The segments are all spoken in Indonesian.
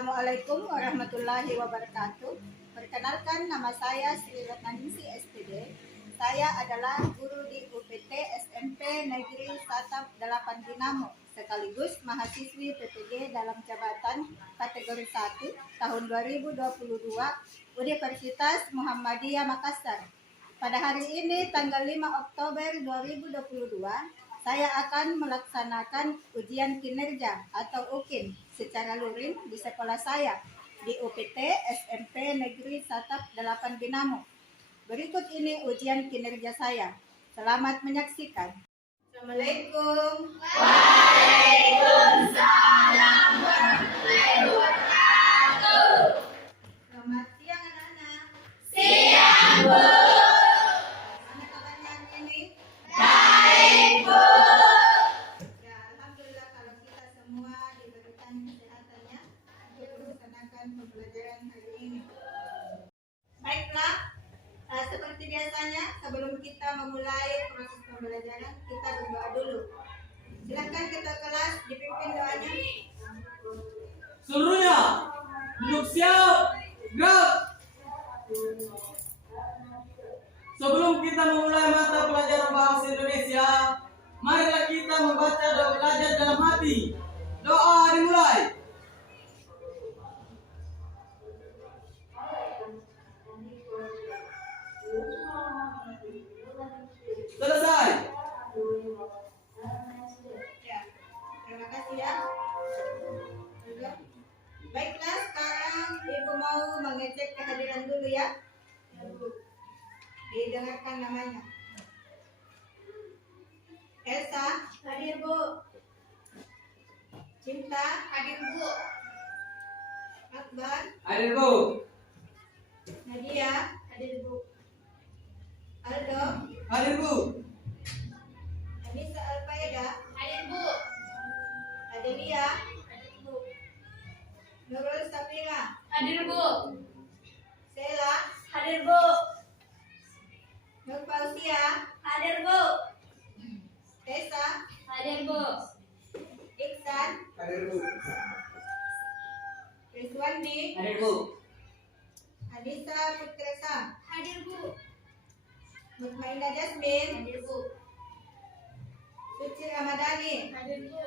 Assalamualaikum warahmatullahi wabarakatuh. Perkenalkan, nama saya Sri Ratnaningsi SPD. Saya adalah guru di UPT SMP Negeri Satap 8 Dinamo, sekaligus mahasiswi PPG dalam jabatan kategori 1 tahun 2022 Universitas Muhammadiyah Makassar. Pada hari ini tanggal 5 Oktober 2022, saya akan melaksanakan ujian kinerja atau UKIN secara luring di sekolah saya di UPT SMP Negeri Satap 8 Dinamo. Berikut ini ujian kinerja saya. Selamat menyaksikan. Assalamualaikum. Waalaikumsalam warahmatullahi wabarakatuh. Selamat siang anak-anak. Siang, Bu. Mana kabarnya hari ini? Baik, Bu. Ya, alhamdulillah kalau kita semua diberikan kesehatannya untuk melaksanakan pembelajaran hari ini. Baiklah, seperti biasanya sebelum kita memulai proses pembelajaran, kita berdoa dulu. Silakan ketua kelas dipimpin doanya. Seluruhnya duduk siap, gerak. Sebelum kita memulai mata pelajaran bahasa Indonesia, marilah kita membaca doa belajar dalam hati. Doa dimulai. Selesai. Ya, terima kasih ya. Baiklah, sekarang Ibu mau mengecek kehadiran dulu ya. Didengarkan namanya. Elsa, hadir Bu. Cinta, hadir Bu. Akbar, Hadir, Bu. Nadia, hadir Bu. Aldo, Hadir, Bu. Anissa Alfaeda, Hadir, Bu. Adelia, hadir Bu. Nurul Safira, Hadir, Bu. Sela, Hadir, Bu. Nur Fausia, Hadir, Bu. Tessa, Hadir, Bu. Iksan, Hadir, Bu. Rizwandi, Hadir, Bu. Anissa Putresa, Hadir, Bu. Mutmainah Jasmine, Hadir, Bu. Suci Ramadhani, Hadir, Bu.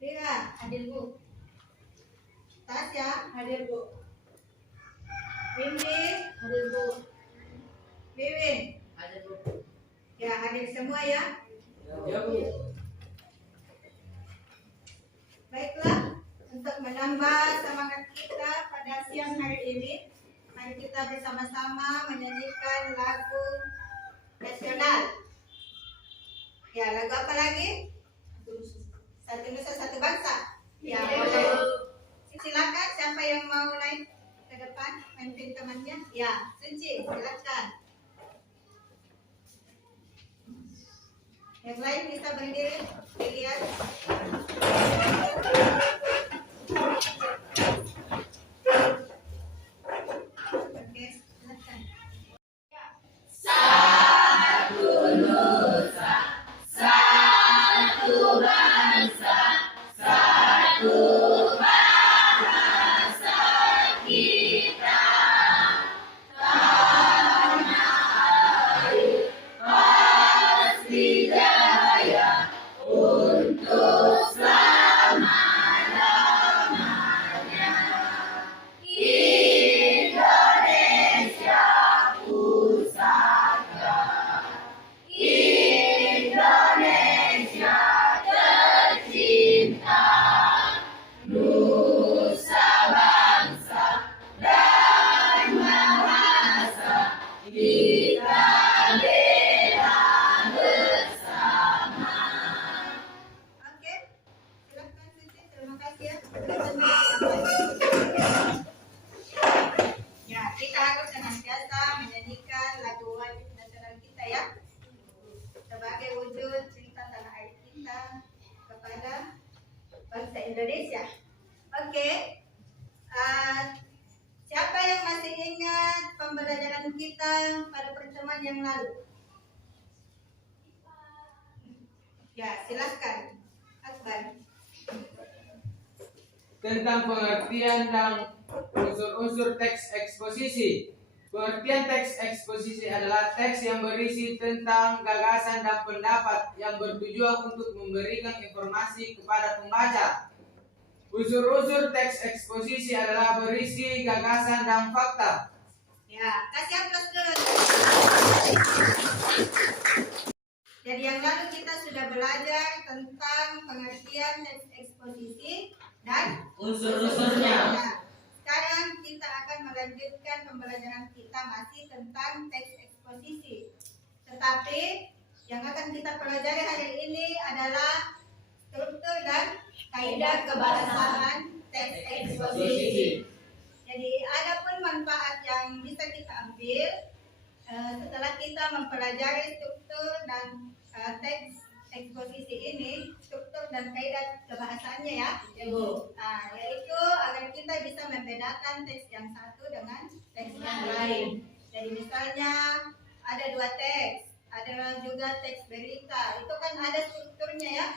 Rira, Hadir, Bu. Tasya, Hadir, Bu. Windy, Hadir, Bu. Wiwin. Hadir, Bu. Ya, hadir semua ya. Ya, Bu. Baiklah, untuk menambah semangat kita pada siang hari ini, mari kita bersama-sama menyanyikan lagu nasional. Ya, lagu apa lagi? Satu Nusa Satu Bangsa. Ya, boleh. Silakan siapa yang mau naik ke depan memimpin temannya. Ya, Suci, silakan. Yang lain bisa berdiri, dilihat. Oke, silakan. Satu nusa, satu bangsa, satu bahasa kita. Tanah air pasti jaya untuk selama-lamanya. Indonesia pusaka, Indonesia tercinta, nusa bangsa dan bahasa kita bela bersama. Oke, silakan Suci. Terima kasih ya. Ya, kita harus senantiasa menyanyikan lagu wajib nasional kita ya, sebagai wujud cinta tanah air kita kepada bangsa Indonesia. Oke, siapa yang masih ingat pembelajaran kita pada pertemuan yang lalu? Ya, silahkan Akbar. tentang pengertian dan unsur-unsur teks eksposisi. Pengertian teks eksposisi adalah teks yang berisi tentang gagasan dan pendapat yang bertujuan untuk memberikan informasi kepada pembaca. Unsur-unsur teks eksposisi adalah berisi gagasan dan fakta. Ya, kasih aplaus dulu. Jadi yang lalu kita sudah belajar tentang pengertian teks eksposisi dan Unsur-unsurnya. Nah, sekarang kita akan melanjutkan pembelajaran kita masih tentang teks eksposisi. Tetapi yang akan kita pelajari hari ini adalah struktur dan kaidah kebahasaan teks eksposisi. Jadi ada pun manfaat yang bisa kita ambil setelah kita mempelajari struktur dan teks eksposisi ini, struktur dan kaidah kebahasaannya ya, Ibu. yaitu agar kita bisa membedakan teks yang satu dengan teks yang lain. Jadi misalnya ada dua teks, ada juga teks berita, itu kan ada strukturnya ya.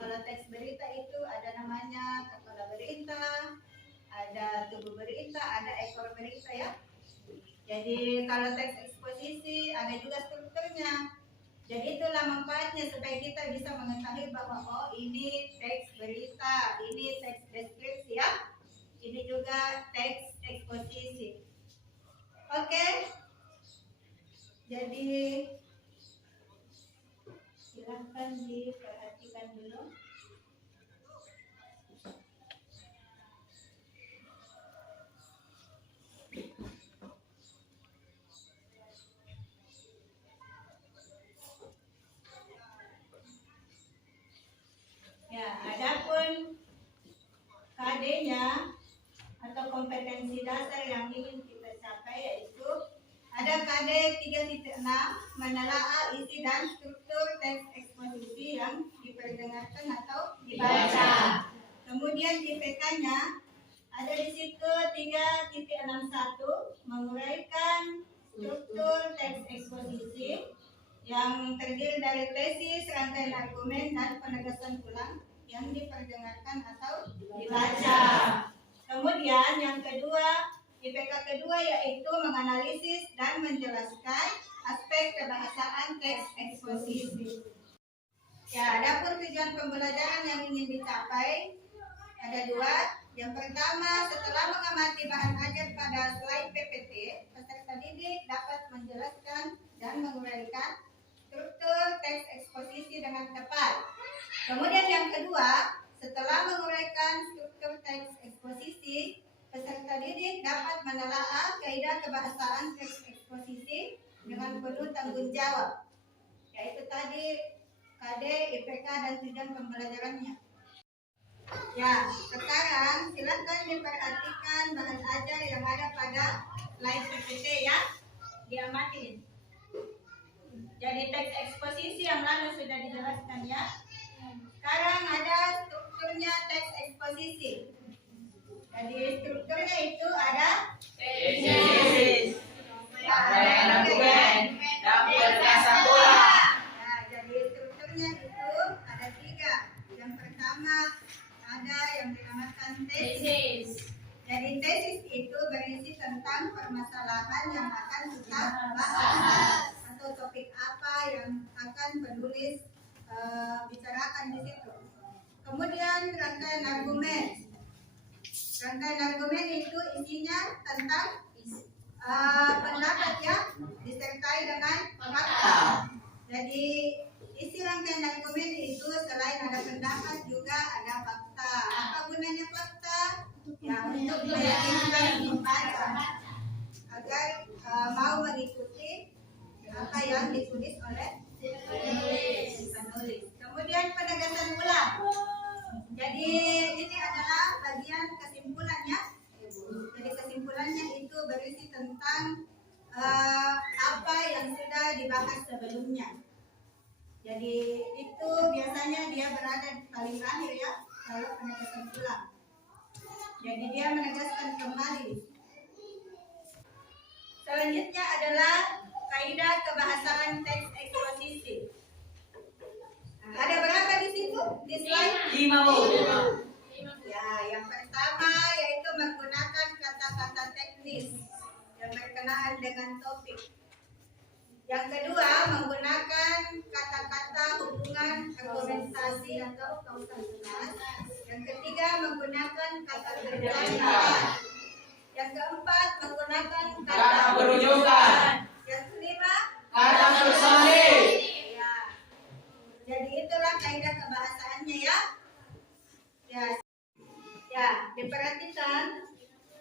Kalau teks berita itu ada namanya kepala berita, ada tubuh berita, ada ekor berita ya. Jadi kalau teks eksposisi ada juga strukturnya. Jadi itulah manfaatnya supaya kita bisa mengetahui bahwa oh ini teks berita, ini teks deskripsi ya, ini juga teks eksposisi. Oke, jadi silahkan diperhatikan dulu. Ya, adapun KD-nya atau kompetensi dasar yang ingin kita capai yaitu ada KD 3.6 menelaah isi dan struktur teks eksposisi yang diperdengarkan atau dibaca. Kemudian IPK-nya ada di situ 3.61 menguraikan struktur teks eksposisi yang terdiri dari tesis, rangkaian argumen, dan penegasan ulang yang diperdengarkan atau dibaca. Kemudian yang kedua, IPK kedua yaitu menganalisis dan menjelaskan aspek kebahasaan teks eksposisi. Ya, adapun tujuan pembelajaran yang ingin dicapai ada dua. Yang pertama, setelah mengamati bahan ajar pada slide PPT, peserta didik dapat menjelaskan dan menguraikan struktur teks eksposisi dengan tepat. Kemudian yang kedua, setelah menguraikan struktur teks eksposisi, peserta didik dapat menelaah kaidah kebahasaan teks eksposisi dengan penuh tanggung jawab. Yaitu tadi KD, IPK, dan tujuan pembelajarannya. Ya, sekarang silakan diperhatikan bahan ajar yang ada pada slide PPT ya. Diamatin. Jadi teks eksposisi yang lalu sudah dijelaskan ya. Sekarang ada strukturnya teks eksposisi. Jadi strukturnya itu ada Tesis. Rangkaian argumen dan penegasan ulang. Nah, jadi strukturnya itu ada tiga. Yang pertama ada yang dinamakan tesis. Jadi tesis itu berisi tentang permasalahan yang akan kita bahas atau topik apa yang akan penulis bicarakan di situ. Kemudian rangkaian argumen. Rangkaian argumen itu isinya tentang pendapat yang disertai dengan fakta. Jadi isi rangkaian argumen itu selain ada pendapat juga ada fakta. Apa gunanya fakta? Ya untuk meyakinkan pembaca agar mau mengikuti apa yang ditulis oleh penulis. Kemudian penegasan ulang. Jadi ini adalah bagian kesimpulannya. Jadi kesimpulannya itu berisi tentang apa yang sudah dibahas sebelumnya. Jadi itu biasanya dia berada di paling akhir ya, kalau penegasan ulang. Jadi dia menegaskan kembali. Selanjutnya adalah kaidah kebahasaan teks eksposisi. Nah, ada berapa di situ? Di slide? 5 Bu. Ya, yang pertama dengan topik. Yang kedua, menggunakan kata-kata hubungan argumentasi atau kausalitas. Yang ketiga, menggunakan kata kerjaan. Yang keempat, menggunakan Kata perujukan. Yang kelima, Kata personil. ya. Jadi itulah kaidah kebahasaannya ya. Ya, diperhatikan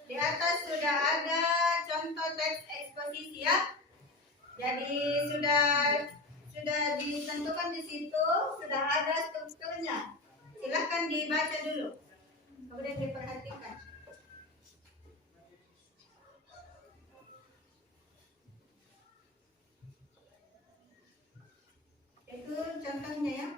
di atas sudah ada contoh teks eksposisi ya. Jadi sudah ditentukan di situ, sudah ada strukturnya. Silakan dibaca dulu. Kemudian diperhatikan. Itu contohnya ya.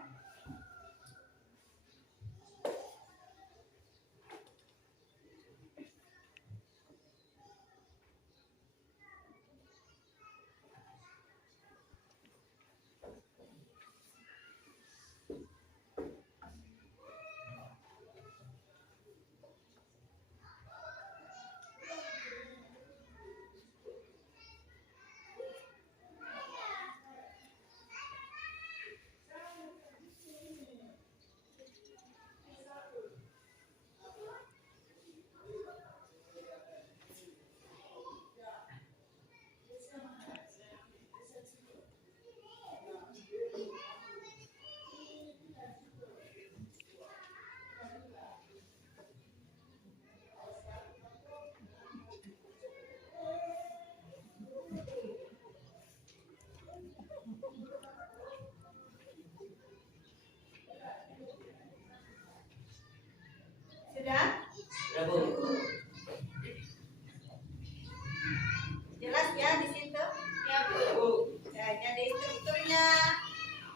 Sudah? Ya, Bu. Jelas ya di situ? Ya, Bu. Ya, jadi strukturnya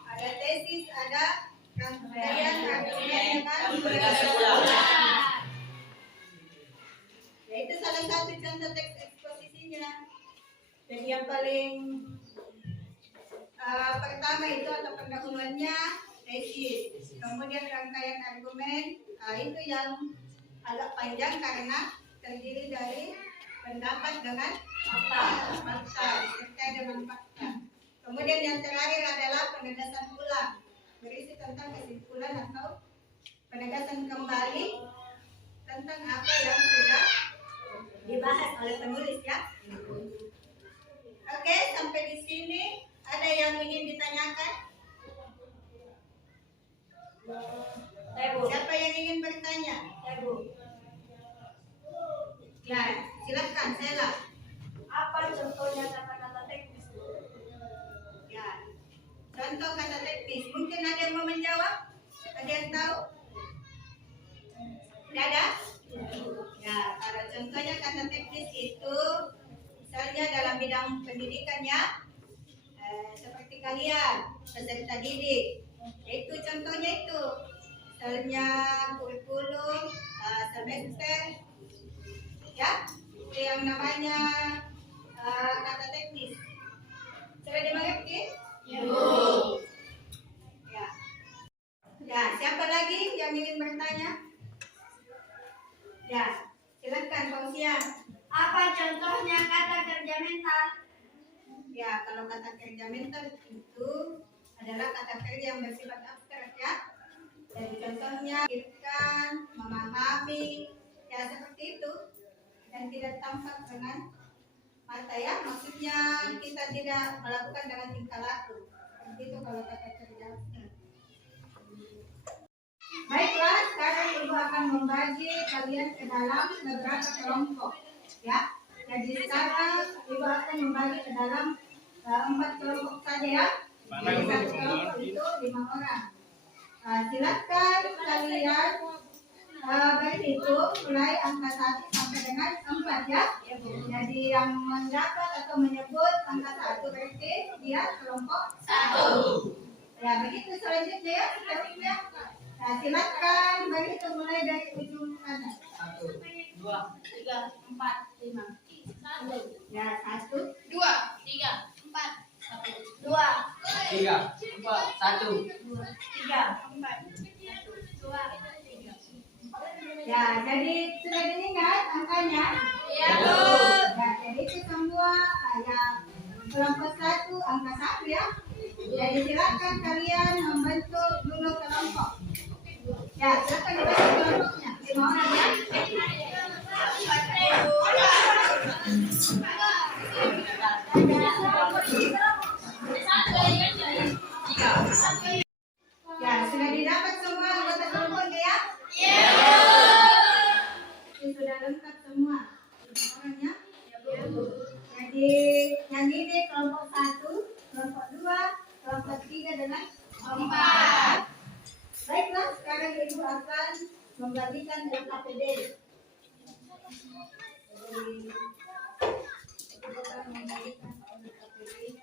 ada tesis, ada rangkaian argumen dengan Berkasa ulang. Ya, itu salah satu contoh teks eksposisinya. Jadi yang paling pertama itu atau pendahuluannya tesis, kemudian rangkaian argumen. Itu yang agak panjang karena terdiri dari pendapat dengan fakta disertai dengan fakta. Kemudian yang terakhir adalah penegasan ulang, berisi tentang kesimpulan atau penegasan kembali tentang apa yang sudah dibahas oleh penulis ya. Oke, sampai di sini ada yang ingin ditanyakan? Siapa yang ingin bertanya? Ya, silakan, Sela. Apa contohnya kata-kata teknis? Ya, contoh kata teknis. Mungkin ada yang mau menjawab? Ada yang tahu? Tidak ada? Ya, kalau contohnya kata teknis itu, misalnya dalam bidang pendidikannya, seperti kalian, peserta didik. Itu contohnya itu. Misalnya kurikulum, semester, ya, itu yang namanya kata teknis. Sudah dimengerti? Ya. Ya. Ya, siapa lagi yang ingin bertanya? Ya, silakan Fauzian. Apa contohnya kata kerja mental? Ya, kalau kata kerja mental itu adalah kata kerja yang bersifat abstrak ya. Jadi contohnya pikirkan, memahami, ya seperti itu. Dan tidak tampak dengan mata ya. Maksudnya kita tidak melakukan dengan tingkah laku. Seperti itu kalau kata kerja abstrak. Baiklah, sekarang Ibu akan membagi kalian ke dalam beberapa kelompok ya. Jadi sekarang Ibu akan membagi ke dalam 4 kelompok saja ya. Jadi satu kelompok itu 5 orang. Silakan kalian berhitung mulai angka 1 sampai dengan 4 ya. Jadi yang mendapat atau menyebut angka 1 berarti dia kelompok 1. Ya, begitu selanjutnya ya. Seterusnya. Nah, silakan berhitung mulai dari ujung kanan. 1, 2, 3, 4, 5. Ya, 1, 2, 3, 4, 1, 2, 3, 4, 1. 3, 4, 1, 2, 3. ya, jadi sudah diingat angkanya? Ya, Ya, jadi itu semua yang kelompok 1 angka 1 ya. Jadi silakan kalian membentuk dulu kelompok. Ya, silakan dibentuk kelompoknya. 5 orang ya. Ya, sudah didapat semua anggota kelompoknya ya? Sudah lengkap semua orangnya. Jadi yang ini kelompok 1, kelompok 2, kelompok 3 dengan 4. Baiklah, sekarang ibu akan membagikan LKPD. Jadi, ibu akan membagikan LKPD.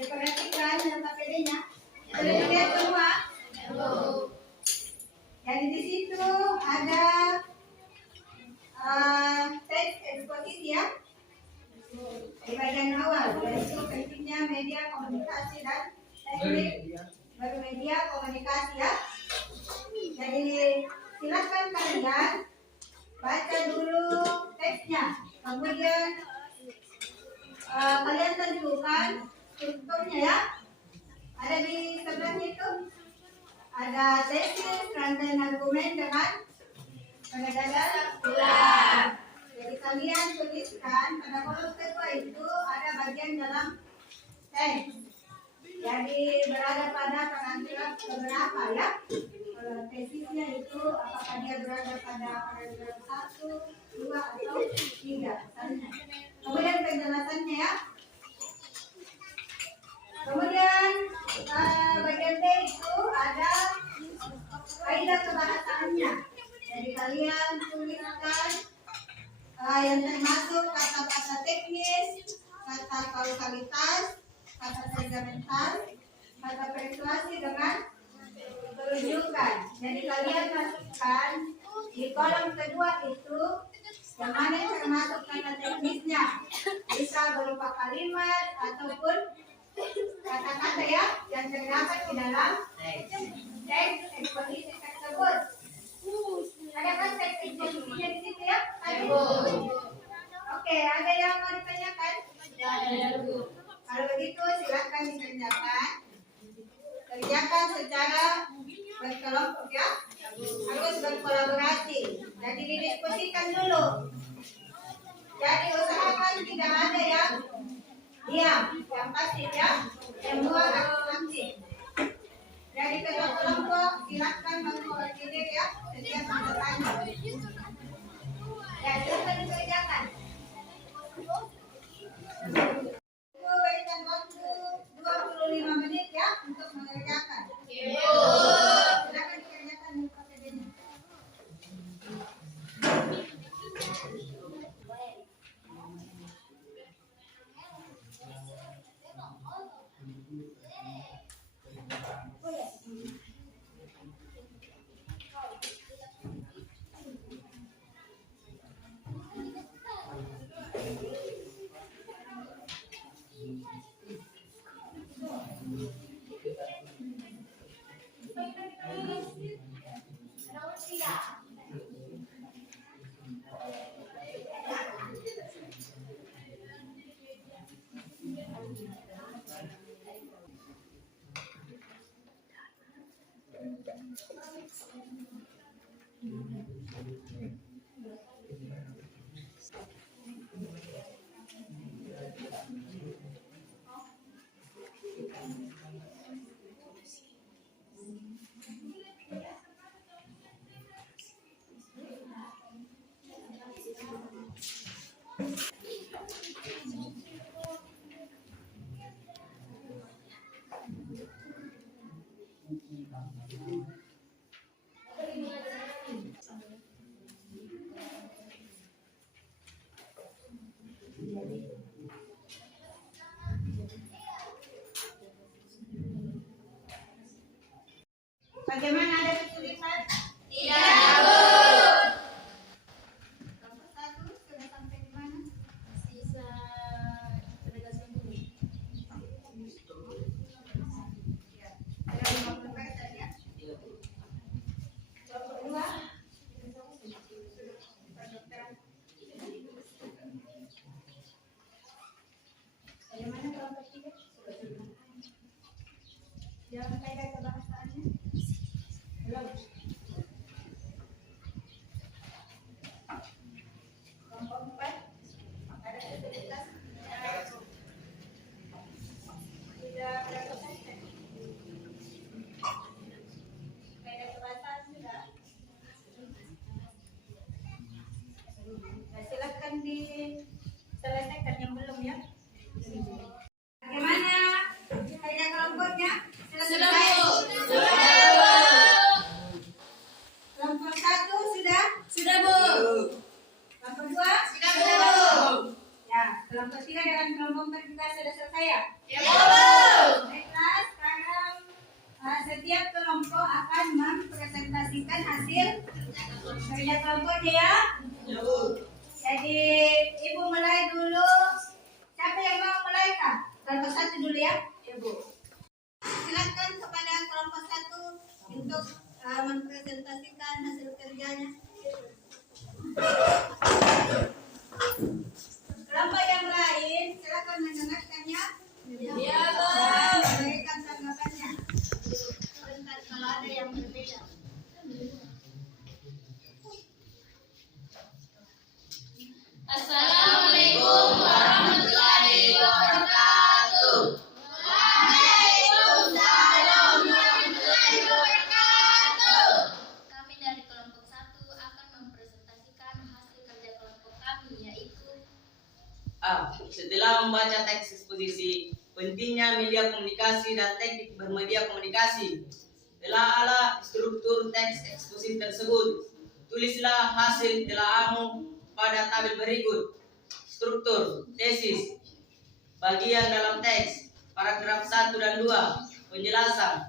Diperhatikan LKPD-nya. Sudah dilihat semua? Jadi di situ ada teks eksposisi ya. Di bagian awal, yaitu pentingnya media komunikasi dan teknik bermedia komunikasi ya. Jadi silakan kalian baca dulu teksnya, kemudian kalian tentukan strukturnya ya. Ada di sebelahnya itu ada tesis, rangkaian argumen dengan pengendalian ulang. Jadi kalian tuliskan pada kolom kedua itu ada bagian dalam teks. Jadi berada pada penampilan beberapa ya. Tesisnya itu apakah dia berada pada paragraf 1, 2 atau 3 misalnya. Kemudian penjelasannya ya. Kemudian bagian B itu ada kaidah kebahasaannya. Jadi kalian tuliskan yang termasuk kata-kata teknis, kata kausalitas, kata fundamental, kata persuasi dengan perujukan. Jadi kalian masukkan di kolom kedua itu yang mana yang termasuk kata teknisnya. Bisa berupa kalimat ataupun kata-kata ya yang terdapat di dalam teks eksposisi tersebut. Ada kan teks eksposisinya di situ ya? Oke, ada yang mau ditanyakan? Kalau begitu silakan dikerjakan. Kerjakan secara berkelompok ya. Harus berkolaborasi. Jadi didiskusikan dulu. Jadi usahakan tidak ada yang diam, yang pasif ya. Semua harus aktif. Jadi kedua kelompok silakan mengkoordinir ya setiap anggotanya. Ya, silakan dikerjakan. Berikan waktu 25 menit ya untuk mengerjakan. Silakan dikerjakan LKPD-nya. Bagaimana, ada kesulitan? Kelompok 1 sudah sampai di mana? Sisa penegasan hukum. Ada 50 persen ya. Kelompok 2 kedokteran. Bagaimana kelompok 3? Jalan kaidah kebahasaannya? Belum. Kelompok 4 ada kesulitan? Sudah berapa persen? Kaidah kebahasaan sudah. Nah, silakan diselesaikan yang belum ya. Bagaimana kaidah kelompoknya? Selesai. Kelompok 1 sudah? Sudah, Bu. Kelompok 2? Sudah, Bu. Ya, kelompok 3 dengan kelompok 4 juga sudah selesai ya? Ya, Bu. Baiklah, sekarang setiap kelompok akan mempresentasikan hasil kerja kelompoknya ya. Jadi, Ibu mulai dulu. Siapa yang mau mulai kah? Kelompok 1 dulu ya. Ibu. Silakan kepada kelompok 1 untuk mempresentasikan hasil kerjanya. Kelompok yang lain silakan mendengarkannya. Ya, Bu. Dan memberikan tanggapannya. Sebentar kalau ada yang berbeda. Assalamualaikum warahmatullahi wabarakatuh. Waalaikumsalam warahmatullahi wabarakatuh. Kami dari kelompok 1 akan mempresentasikan hasil kerja kelompok kami, yaitu Setelah membaca teks eksposisi, pentingnya media komunikasi dan teknik bermedia komunikasi. Telah struktur teks eksposisi tersebut. Tulislah hasil telahmu pada tabel berikut. Struktur, tesis, bagian dalam teks, paragraf 1 dan 2, penjelasan.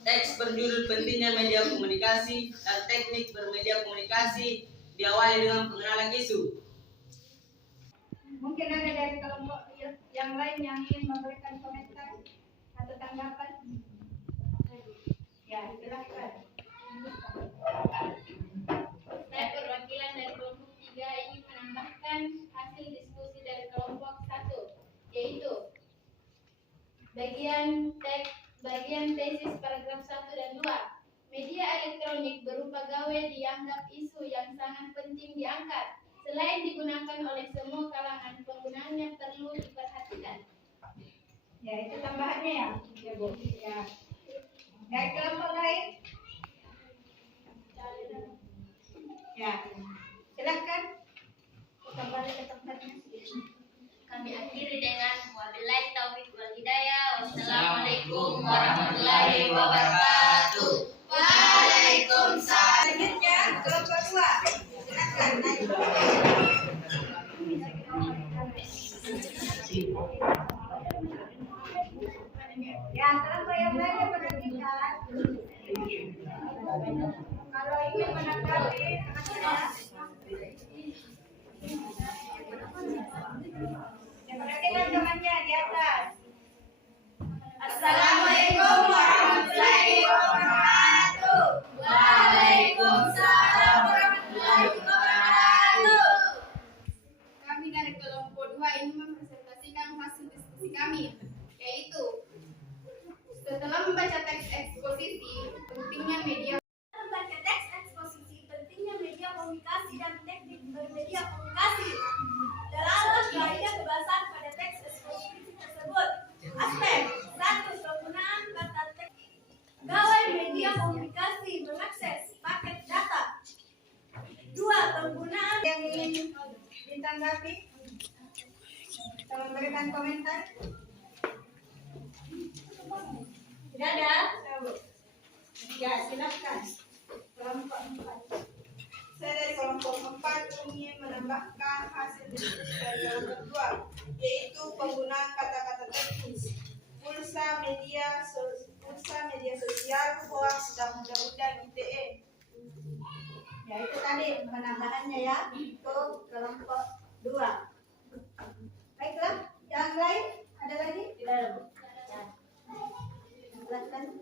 Teks berjudul pentingnya media komunikasi dan teknik bermedia komunikasi diawali dengan pengenalan isu. Mungkin ada dari kelompok yang lain yang ingin memberikan komentar atau tanggapan. Ya, silakan. saya perwakilan dari kelompok 3 ingin menambahkan hasil diskusi dari kelompok 1, yaitu bagian tesis paragraf 1 dan 2. Media elektronik berupa gawe dianggap isu yang sangat penting diangkat. Selain digunakan oleh semua kalangan, penggunaannya perlu diperhatikan. Ya, itu tambahannya ya. Ya, Bu. Ya. Dari kelompok lain? Ya. Silakan. Kembali ke tempatnya. Kami akhiri dengan wabillahi taufiq wal hidayah. Wassalamualaikum warahmatullahi wabarakatuh. Waalaikumsalam. Selanjutnya kelompok 2. Silakan naik. Ya, kelompok yang lain perhatikan. Kalau ingin menanggapi, perhatikan temannya di atas. Assalamualaikum warahmatullahi wabarakatuh. Waalaikumsalam warahmatullahi wabarakatuh. Kami dari kelompok 2 ingin mempresentasikan hasil diskusi kami, yaitu setelah membaca teks eksposisi, pentingnya media Membaca teks menanggapi? Atau memberikan komentar? Tidak ada? Ya, silakan. Kelompok 4. Saya dari kelompok 4 ingin menambahkan hasil diskusi dari kelompok 2, yaitu penggunaan kata-kata teknis, pulsa media sosial, hoax, dan undang-undang ITE. Ya, itu tadi penambahannya ya untuk kelompok 2. Baiklah, yang lain ada lagi? Tidak ada. Ya. Silakan.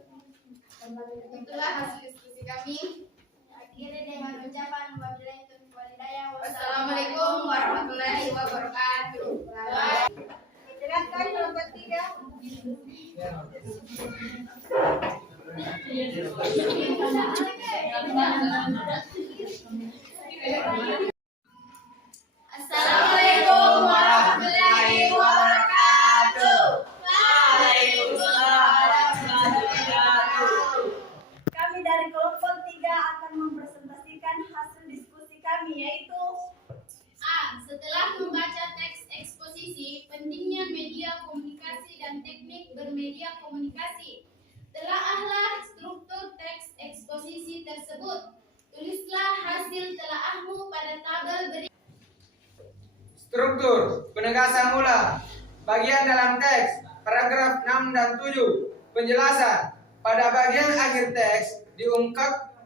Itulah hasil diskusi kami. Akhirnya dengan ucapan wabillahi taufiq wal hidayah. Wassalamualaikum warahmatullahi wabarakatuh. Silakan kelompok 3. Assalamualaikum warahmatullahi wabarakatuh. Kami dari kelompok 3 akan mempresentasikan hasil diskusi kami, yaitu A. Setelah membaca teks eksposisi, pentingnya media komunikasi dan teknik bermedia komunikasi. Telaahlah struktur teks eksposisi tersebut. Tulislah hasil telaahmu pada tabel berikut. Struktur, penegasan ulang. Bagian dalam teks, paragraf 6 dan 7. Penjelasan. Pada bagian akhir teks,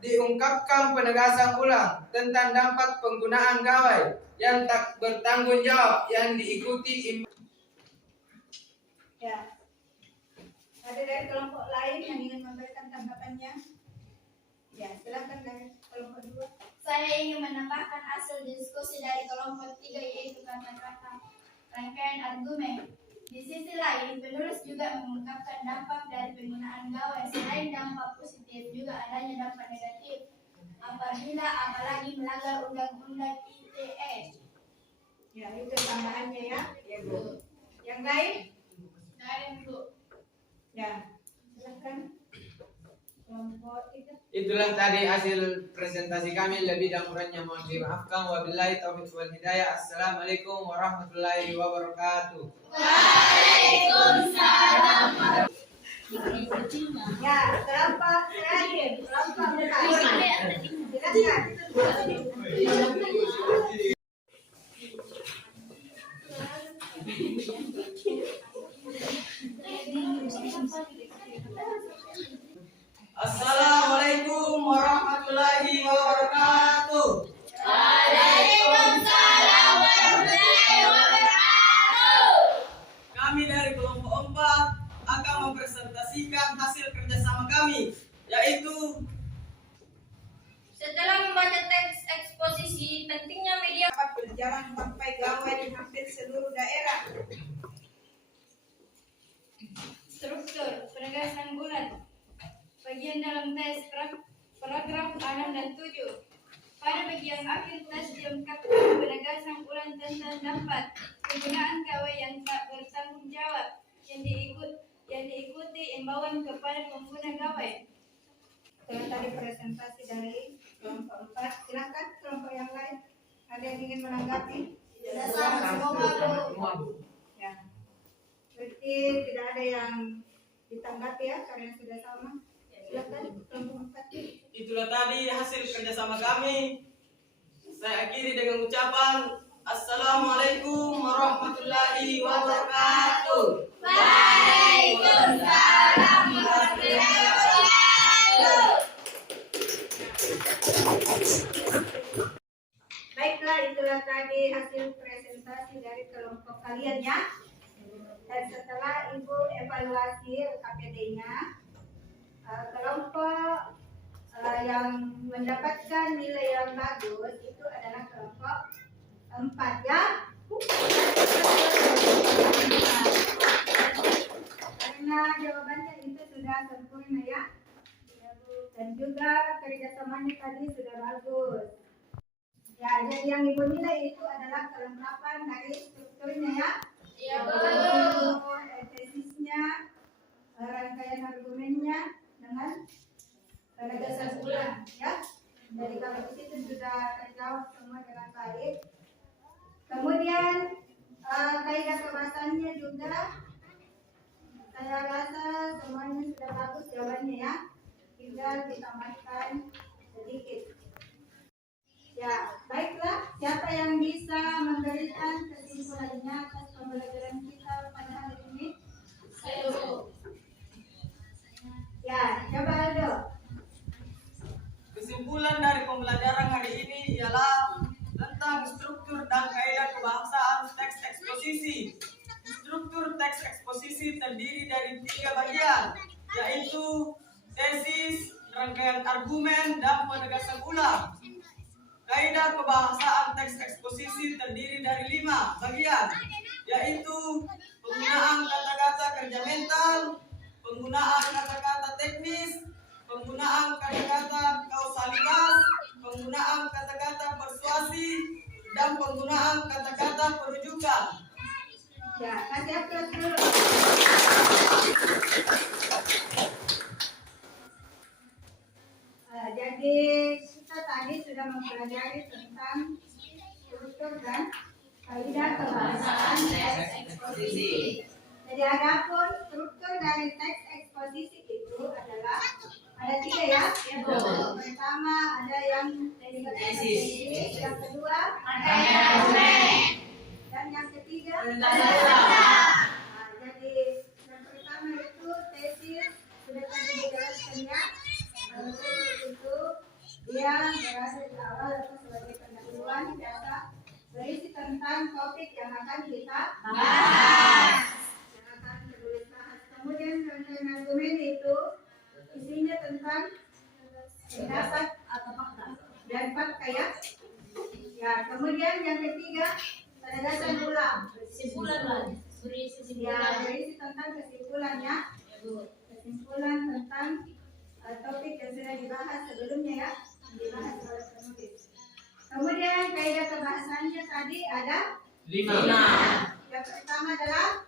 diungkapkan penegasan ulang tentang dampak penggunaan gawai yang tak bertanggung jawab yang diikuti ya. Ada dari kelompok lain yang ingin memberikan tanggapannya? Ya, silakan dari kelompok 2. Saya ingin menambahkan hasil diskusi dari kelompok 3, yaitu kata-kata rangkaian argumen. Di sisi lain, penulis juga mengungkapkan dampak dari penggunaan gawai. Selain dampak positif, juga adanya dampak negatif apabila apalagi melanggar undang-undang ITE. Ya, itu tambahannya ya. Ya, Bu. Yang lain? Dari Bu. Ya, silakan. Kelompok 3. Itulah tadi hasil presentasi kami. Lebih dan kurangnya mohon dimaafkan. Wabillahi taufiq wal hidayah. Assalamualaikum warahmatullahi wabarakatuh. Waalaikumsalam. Ya, kelompok terakhir, kelompok 4. Silakan. Assalamualaikum warahmatullahi wabarakatuh. Waalaikumsalam warahmatullahi wabarakatuh. Kami dari kelompok 4 akan mempresentasikan hasil kerjasama kami, yaitu Setelah membaca teks eksposisi, pentingnya media Dapat berjalan sampai gawai di hampir seluruh daerah. Struktur penegasan bulan. Bagian dalam tes paragraf 6 dan 7. Pada bagian akhir tes diungkapkan penegasan ulang tentang dampak penggunaan gawai yang tak bertanggung jawab yang diikuti imbauan kepada pengguna gawai. Kalau tadi presentasi dari kelompok 4, silakan kelompok yang lain. Ada yang ingin menanggapi? Semua Bu. Ya. Berarti tidak ada yang ditanggapi ya, karena sudah sama. Silakan kelompok 4. itulah tadi hasil kerjasama kami. Saya akhiri dengan ucapan Assalamualaikum warahmatullahi wabarakatuh. Waalaikumsalam warahmatullahi wabarakatuh. Baiklah, itulah tadi hasil presentasi dari kelompok kalian ya. Dan setelah Ibu evaluasi KPD-nya, kelompok yang mendapatkan nilai yang bagus itu adalah kelompok 4 ya. Karena jawabannya itu sudah sempurna ya. Dan juga kerjasamanya tadi sudah bagus. Ya, jadi yang Ibu nilai itu adalah kelengkapan dari strukturnya ya. Iya, Bu. Tesisnya, rangkaian argumennya dengan penegasan ulang ya. Jadi kalau di situ sudah terjawab semua dengan baik. Kemudian Kemudian kaidah kebahasaannya juga saya rasa semuanya sudah bagus jawabannya ya. Tinggal ditambahkan sedikit. Ya, baiklah. Siapa yang bisa memberikan kesimpulannya atas pembelajaran kita pada hari ini? Ya, coba Aldo. Kesimpulan dari pembelajaran hari ini ialah tentang struktur dan kaidah kebahasaan teks eksposisi. Struktur teks eksposisi terdiri dari 3 bagian, yaitu tesis, rangkaian argumen, dan penegasan ulang. Kaidah kebahasaan teks eksposisi terdiri dari 5 bagian, yaitu penggunaan kata-kata kerja mental, penggunaan kata-kata teknis, penggunaan kata-kata kausalitas, penggunaan kata-kata persuasi, dan penggunaan kata-kata perujukan. Ya, kasih aplaus dulu. Jadi kita tadi sudah mempelajari tentang struktur dan kaidah kebahasaan teks eksposisi. Jadi adapun struktur dari teks eksposisi itu adalah ada 3 ya. Pertama ada yang tesis, yang kedua dan yang ketiga jadi yang pertama itu tesis sudah tadi dijelaskan ya. Tesis itu dia berada di awal atau sebagai pendahuluan biasa berisi tentang topik yang akan kita bahas. Kemudian rangkaian argumen itu isinya tentang pendapat atau fakta dan fakta ya. Ya, kemudian yang ketiga penegasan ulang. Ya, berisi tentang kesimpulannya. Kesimpulan tentang topik yang sudah dibahas sebelumnya ya, dibahas oleh penulis. Kemudian kaidah kebahasaannya tadi ada 5. Yang pertama adalah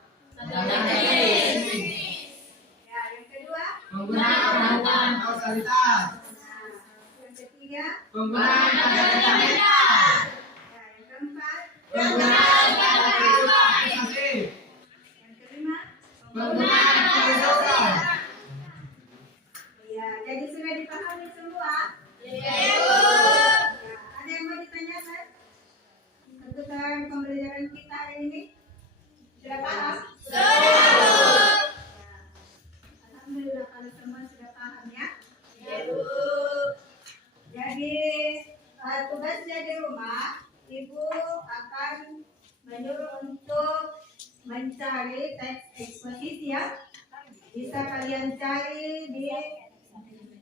ya, yang kedua Penggunaan kausalitas. yang ketiga Penggunaan kata-kata mental. ya, yang keempat Penggunaan kata-kata persuasi. yang kelima Penggunaan perujukan. ya, jadi sudah dipahami semua. Ya, ada yang mau ditanyakan tentang pembelajaran kita hari ini? Sudah paham? Alhamdulillah kalau semua sudah paham ya. Jadi tugasnya di rumah, Ibu akan menyuruh untuk mencari teks eksposisi ya. Bisa kalian cari di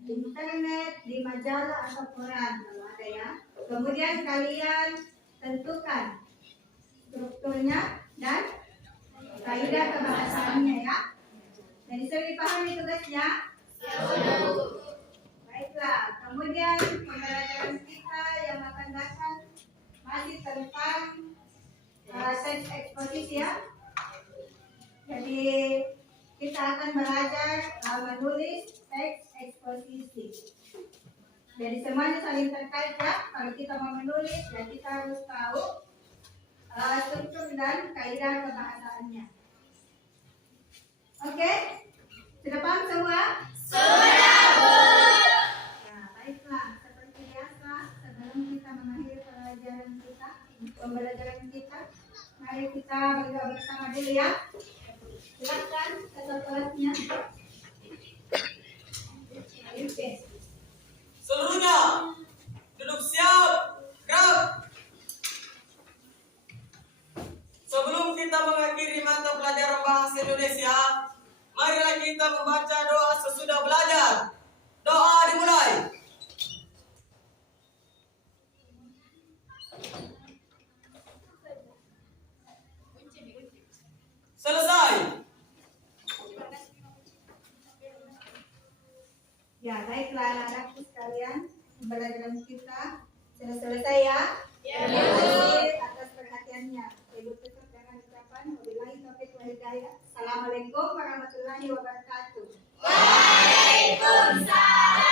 internet, di majalah atau koran kalau ada ya. Kemudian kalian tentukan strukturnya dan kaidah kebahasaannya ya. Jadi sudah dipahami tugasnya? Baiklah, kemudian pembelajaran kita yang akan datang masih tentang teks eksposisi ya. Jadi kita akan belajar menulis teks eksposisi. Jadi semuanya saling terkait ya. Kalau kita mau menulis, ya kita harus tahu struktur dan kaidah kebahasaannya. Oke? Sudah paham semua? Sudah, Bu. Ya, baiklah. Seperti biasa, sebelum kita mengakhiri pembelajaran kita, mari kita berdoa bersama dulu ya. Silakan kelas-kelasnya. Seluruhnya duduk siap, gerak. Sebelum kita mengakhiri mata pelajaran bahasa Indonesia, marilah kita membaca doa sesudah belajar. Doa dimulai. Selesai. Ya, baiklah anak-anakku sekalian, pembelajaran kita sudah selesai ya. Terima kasih atas perhatiannya. Ibu tutup dengan ucapan wabillahi taufiq wal hidayah. Assalamualaikum warahmatullahi wabarakatuh. Waalaikumsalam.